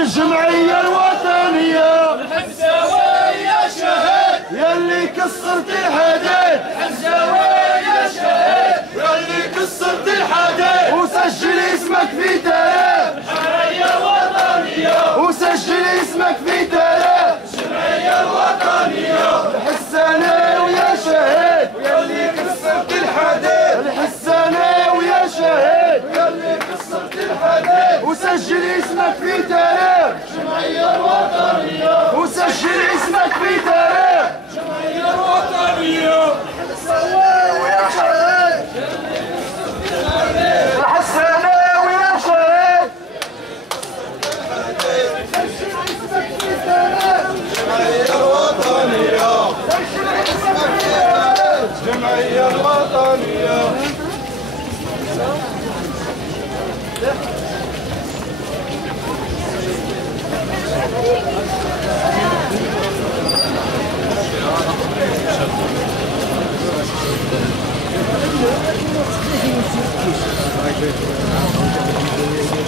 الجمعية الوطنية الحمزاوي يا شهيد يلي كسرت الحديد الحمزاوي يا شهيد يلي كسرت الحديد وسجل اسمك في تاريخ الجمعية الوطنية وسجل اسمك في تاريخ الجمعية الوطنية الحساني يا شهيد يلي كسرت الحديد الحساني ويا شهيد يلي كسرت الحديد وسجل اسمك في تاريخ الجمعية الوطنية وسجل اسمك في تاريخ الجمعية الوطنية الحساني ويا شهيد الحساني ويا شهيد سجل اسمك في تاريخ الجمعية الوطنية سجل اسمك في تاريخ الجمعية الوطنية Thank you.